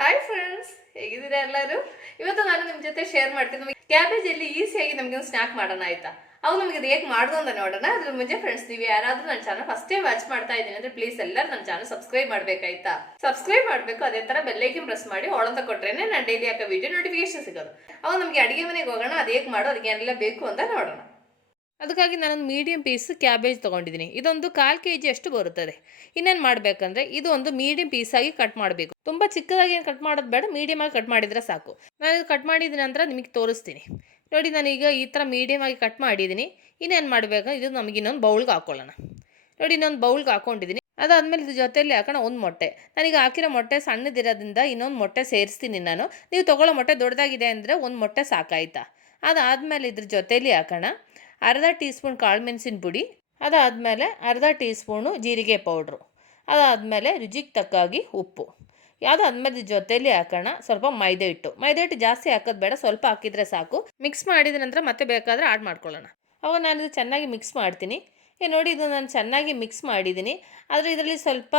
Hi friends, ಹೇಗಿದ್ದೀರಾ ಎಲ್ಲರೂ? ಇವತ್ತು ನಾನು ನಿಮ್ಮ ಜೊತೆ ಶೇರ್ ಮಾಡ್ತೀನಿ. ಕ್ಯಾಬೇಜ್ ಅಲ್ಲಿ ಈಸಿಯಾಗಿ ನಮಗೆ ಒಂದು ಸ್ನಾಕ್ ಮಾಡೋಣ ಆಯ್ತಾ? ಅವು ನಮಗೆ ಅದು ಹೇಗೆ ಮಾಡೋದು ಅಂತ ನೋಡೋಣ. ಅದ್ರ ಮುಂಚೆ ಫ್ರೆಂಡ್ಸ್, ನೀವು ಯಾರಾದ್ರೂ ನನ್ನ ಚಾನಲ್ ಫಸ್ಟ್ ಟೈಮ್ ವಾಚ್ ಮಾಡ್ತಾ ಇದ್ದೀನಿ ಅಂದ್ರೆ ಪ್ಲೀಸ್ ಎಲ್ಲರೂ ನನ್ನ ಚಾನಲ್ ಸಬ್ಸ್ಕ್ರೈಬ್ ಮಾಡ್ಬೇಕಾಯ್ತಾ? ಸಬ್ಸ್ಕ್ರೈಬ್ ಮಾಡಬೇಕು, ಅದೇ ತರ ಬೆಲ್ಲೈಕನ್ ಪ್ರೆಸ್ ಮಾಡಿ ಆಲ್ ಅಂತ ಕೊಟ್ರೇನೆ ನಾನು ಡೈಲಿ ಹಾಕೋ ವಿಡಿಯೋ ನೋಟಿಫಿಕೇಶನ್ ಸಿಗೋದು. ಅವಾಗ ನಮಗೆ ಅಡಿಗೆ ಮನೆಗೆ ಹೋಗೋಣ, ಅದು ಹೇಗೆ ಮಾಡೋ, ಅದಕ್ಕೆ ಏನೆಲ್ಲ ಬೇಕು ಅಂತ ನೋಡೋಣ. ಅದಕ್ಕಾಗಿ ನಾನೊಂದು ಮೀಡಿಯಂ ಪೀಸ್ ಕ್ಯಾಬೇಜ್ ತೊಗೊಂಡಿದ್ದೀನಿ. ಇದೊಂದು 1/4 kg ಅಷ್ಟು ಬರುತ್ತದೆ. ಇನ್ನೇನು ಮಾಡಬೇಕಂದ್ರೆ ಇದು ಒಂದು ಮೀಡಿಯಂ ಪೀಸಾಗಿ ಕಟ್ ಮಾಡಬೇಕು. ತುಂಬ ಚಿಕ್ಕದಾಗಿ ಏನು ಕಟ್ ಮಾಡೋದು ಬೇಡ, ಮೀಡಿಯಮ್ ಆಗಿ ಕಟ್ ಮಾಡಿದರೆ ಸಾಕು. ನಾನು ಇದು ಕಟ್ ಮಾಡಿದ ನಂತರ ನಿಮಗೆ ತೋರಿಸ್ತೀನಿ. ನೋಡಿ, ನಾನೀಗ ಈ ಥರ ಮೀಡಿಯಮ್ ಆಗಿ ಕಟ್ ಮಾಡಿದ್ದೀನಿ. ಇನ್ನೇನು ಮಾಡಬೇಕು, ಇದು ನಮಗೆ ಇನ್ನೊಂದು ಬೌಲ್ಗೆ ಹಾಕ್ಕೊಳ್ಳೋಣ. ನೋಡಿ, ಇನ್ನೊಂದು ಬೌಲ್ಗೆ ಹಾಕ್ಕೊಂಡಿದ್ದೀನಿ. ಅದಾದಮೇಲೆ ಇದು ಜೊತೆಯಲ್ಲಿ ಹಾಕೋಣ ಒಂದು ಮೊಟ್ಟೆ. ನಾನೀಗ ಹಾಕಿರೋ ಮೊಟ್ಟೆ ಸಣ್ಣದಿರೋದ್ರಿಂದ ಇನ್ನೊಂದು ಮೊಟ್ಟೆ ಸೇರಿಸ್ತೀನಿ ನಾನು. ನೀವು ತೊಗೊಳ್ಳೋ ಮೊಟ್ಟೆ ದೊಡ್ಡದಾಗಿದೆ ಅಂದರೆ ಒಂದು ಮೊಟ್ಟೆ ಸಾಕಾಯ್ತಾ. ಅದಾದಮೇಲೆ ಇದ್ರ ಜೊತೆಯಲ್ಲಿ ಹಾಕೋಣ ಅರ್ಧ ಟೀ ಸ್ಪೂನ್ ಕಾಳು ಮೆಣಸಿನ ಪುಡಿ, ಅದಾದಮೇಲೆ ಅರ್ಧ ಟೀ ಸ್ಪೂನು ಜೀರಿಗೆ ಪೌಡ್ರು, ಅದಾದಮೇಲೆ ರುಚಿಗೆ ತಕ್ಕಾಗಿ ಉಪ್ಪು. ಯಾವುದಾದ್ಮೇಲೆ ಜೊತೆಯಲ್ಲಿ ಹಾಕೋಣ ಸ್ವಲ್ಪ ಮೈದಾ ಹಿಟ್ಟು ಜಾಸ್ತಿ ಹಾಕೋದು ಬೇಡ, ಸ್ವಲ್ಪ ಹಾಕಿದರೆ ಸಾಕು. ಮಿಕ್ಸ್ ಮಾಡಿದ ನಂತರ ಮತ್ತೆ ಬೇಕಾದರೆ ಆಡ್ ಮಾಡ್ಕೊಳ್ಳೋಣ. ಅವಾಗ ನಾನು ಇದು ಚೆನ್ನಾಗಿ ಮಿಕ್ಸ್ ಮಾಡ್ತೀನಿ. ನೋಡಿ, ಇದು ನಾನು ಚೆನ್ನಾಗಿ ಮಿಕ್ಸ್ ಮಾಡಿದ್ದೀನಿ. ಆದರೆ ಇದರಲ್ಲಿ ಸ್ವಲ್ಪ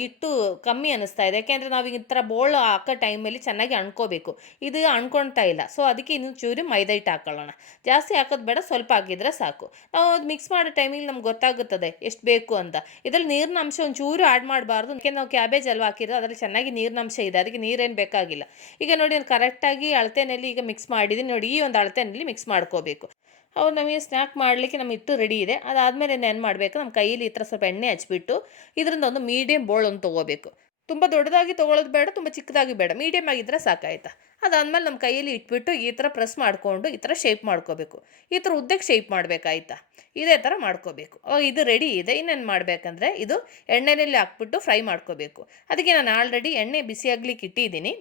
ಹಿಟ್ಟು ಕಮ್ಮಿ ಅನ್ನಿಸ್ತಾ ಇದೆ. ಯಾಕೆಂದರೆ ನಾವು ಈ ಥರ ಬೋಳು ಹಾಕೋ ಟೈಮಲ್ಲಿ ಚೆನ್ನಾಗಿ ಅಣ್ಕೋಬೇಕು. ಇದು ಅಣ್ಕೊಳ್ತಾ ಇಲ್ಲ. ಸೊ ಅದಕ್ಕೆ ಇನ್ನೊಂದು ಚೂರು ಮೈದಾ ಹಿಟ್ಟು ಹಾಕ್ಕೊಳ್ಳೋಣ. ಜಾಸ್ತಿ ಹಾಕೋದು ಬೇಡ, ಸ್ವಲ್ಪ ಹಾಕಿದರೆ ಸಾಕು. ನಾವು ಅದು ಮಿಕ್ಸ್ ಮಾಡೋ ಟೈಮಿಗೆ ನಮ್ಗೆ ಗೊತ್ತಾಗುತ್ತದೆ ಎಷ್ಟು ಬೇಕು ಅಂತ. ಇದರಲ್ಲಿ ನೀರಿನ ಅಂಶ ಒಂಚೂರು ಆ್ಯಡ್ ಮಾಡಬಾರ್ದು. ಯಾಕೆಂದ್ರೆ ನಾವು ಕ್ಯಾಬೇಜ್ ಅಲ್ವಾ ಹಾಕಿರೋದು, ಅದರಲ್ಲಿ ಚೆನ್ನಾಗಿ ನೀರಿನ ಅಂಶ ಇದೆ, ಅದಕ್ಕೆ ನೀರೇನು ಬೇಕಾಗಿಲ್ಲ. ಈಗ ನೋಡಿ, ನಾನು ಕರೆಕ್ಟಾಗಿ ಅಳತೆಯಲ್ಲಿ ಈಗ ಮಿಕ್ಸ್ ಮಾಡಿದ್ದೀನಿ. ನೋಡಿ, ಈ ಒಂದು ಅಳತೆಯಲ್ಲಿ ಮಿಕ್ಸ್ ಮಾಡ್ಕೋಬೇಕು. ಅವ್ರು ನಮಗೆ ಸ್ನ್ಯಾಕ್ ಮಾಡಲಿಕ್ಕೆ ನಮ್ಮ ಹಿಟ್ಟು ರೆಡಿ ಇದೆ. ಅದಾದಮೇಲೆ ಏನು ಮಾಡಬೇಕು, ನಮ್ಮ ಕೈಯಲ್ಲಿ ಈ ಥರ ಸ್ವಲ್ಪ ಎಣ್ಣೆ ಹಚ್ಬಿಟ್ಟು ಇದರಿಂದ ಒಂದು ಮೀಡಿಯಮ್ ಬೋಲ್ ಒಂದು ತೊಗೋಬೇಕು. ತುಂಬ ದೊಡ್ಡದಾಗಿ ತೊಗೊಳ್ಳೋದು ಬೇಡ, ತುಂಬ ಚಿಕ್ಕದಾಗಿ ಬೇಡ, ಮೀಡಿಯಮ್ ಆಗಿದ್ದರೆ ಸಾಕಾಯ್ತಾ. ಅದಾದಮೇಲೆ ನಮ್ಮ ಕೈಯಲ್ಲಿ ಇಟ್ಬಿಟ್ಟು ಈ ಥರ ಪ್ರೆಸ್ ಮಾಡಿಕೊಂಡು ಈ ಥರ ಶೇಪ್ ಮಾಡ್ಕೋಬೇಕು. ಈ ಥರ ಉದ್ದಕ್ಕೆ ಶೇಪ್ ಮಾಡಬೇಕಾಯ್ತಾ. ಇದೇ ಥರ ಮಾಡ್ಕೋಬೇಕು. ಅವಾಗ ಇದು ರೆಡಿ ಇದೆ. ಇನ್ನೇನು ಮಾಡಬೇಕಂದ್ರೆ ಇದು ಎಣ್ಣೆಯಲ್ಲಿ ಹಾಕ್ಬಿಟ್ಟು ಫ್ರೈ ಮಾಡ್ಕೋಬೇಕು. ಅದಕ್ಕೆ ನಾನು ಆಲ್ರೆಡಿ ಎಣ್ಣೆ ಬಿಸಿಯಾಗ್ಲಿಕ್ಕೆ ಇಟ್ಟಿದ್ದೀನಿ.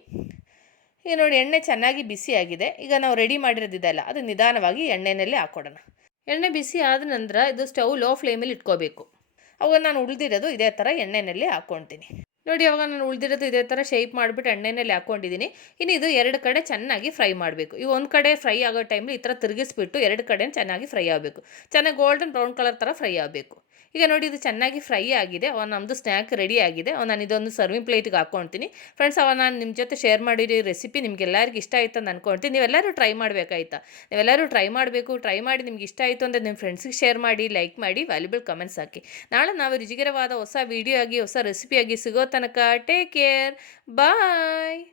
ಈಗ ನೋಡಿ, ಎಣ್ಣೆ ಚೆನ್ನಾಗಿ ಬಿಸಿಯಾಗಿದೆ. ಈಗ ನಾವು ರೆಡಿ ಮಾಡಿರೋದಿದೆಯಲ್ಲ, ಅದು ನಿಧಾನವಾಗಿ ಎಣ್ಣೆಯಲ್ಲಿ ಹಾಕ್ಕೊಡೋಣ. ಎಣ್ಣೆ ಬಿಸಿ ಆದ ನಂತರ ಇದು ಸ್ಟವ್ ಲೋ ಫ್ಲೇಮಲ್ಲಿ ಇಟ್ಕೋಬೇಕು. ಅವಾಗ ನಾನು ಉಳಿದಿರೋದು ಇದೇ ಥರ ಎಣ್ಣೆಯಲ್ಲಿ ಹಾಕ್ಕೊಳ್ತೀನಿ. ನೋಡಿ, ಅವಾಗ ನಾನು ಉಳಿದಿರೋದು ಇದೇ ಥರ ಶೇಪ್ ಮಾಡಿಬಿಟ್ಟು ಎಣ್ಣೆಯಲ್ಲಿ ಹಾಕ್ಕೊಂಡಿದ್ದೀನಿ. ಇನ್ನು ಇದು 2 ಕಡೆ ಚೆನ್ನಾಗಿ ಫ್ರೈ ಮಾಡಬೇಕು. ಈ ಒಂದು ಕಡೆ ಫ್ರೈ ಆಗೋ ಟೈಮಲ್ಲಿ ಈ ಥರ ತಿರುಗಿಸ್ಬಿಟ್ಟು 2 ಕಡೆ ಚೆನ್ನಾಗಿ ಫ್ರೈ ಆಗಬೇಕು. ಚೆನ್ನಾಗಿ ಗೋಲ್ಡನ್ ಬ್ರೌನ್ ಕಲರ್ ಥರ ಫ್ರೈ ಆಗಬೇಕು. ಈಗ ನೋಡಿ, ಇದು ಚೆನ್ನಾಗಿ ಫ್ರೈ ಆಗಿದೆ. ನಮ್ಮದು ಸ್ನ್ಯಾಕ್ ರೆಡಿ ಆಗಿದೆ. ನಾನು ಇದೊಂದು ಸರ್ವಿಂಗ್ ಪ್ಲೇಟಿಗೆ ಹಾಕ್ಕೊಳ್ತೀನಿ. ಫ್ರೆಂಡ್ಸ್, ನಾನು ನಿಮ್ಮ ಜೊತೆ ಶೇರ್ ಮಾಡಿರೋ ರೆಸಿಪಿ ನಿಮಗೆಲ್ಲರಿಗೂ ಇಷ್ಟ ಆಯಿತು ಅಂತ ಅಂದ್ಕೊಳ್ತೀನಿ. ನೀವೆಲ್ಲರೂ ಟ್ರೈ ಮಾಡಬೇಕಾಯ್ತಾ. ನೀವೆಲ್ಲರೂ ಟ್ರೈ ಮಾಡಬೇಕು. ಟ್ರೈ ಮಾಡಿ ನಿಮ್ಗೆ ಇಷ್ಟ ಆಯಿತು ಅಂದರೆ ನಿಮ್ಮ ಫ್ರೆಂಡ್ಸಿಗೆ ಶೇರ್ ಮಾಡಿ, ಲೈಕ್ ಮಾಡಿ, ವ್ಯಾಲ್ಯುಬಲ್ ಕಮೆಂಟ್ಸ್ ಹಾಕಿ. ನಾಳೆ ನಾವು ರುಚಿಕರವಾದ ಹೊಸ ವೀಡಿಯೋ ಆಗಿ ಹೊಸ ರೆಸಿಪಿಯಾಗಿ ಸಿಗೋ ತನಕ ಟೇಕ್ ಕೇರ್, ಬಾಯ್.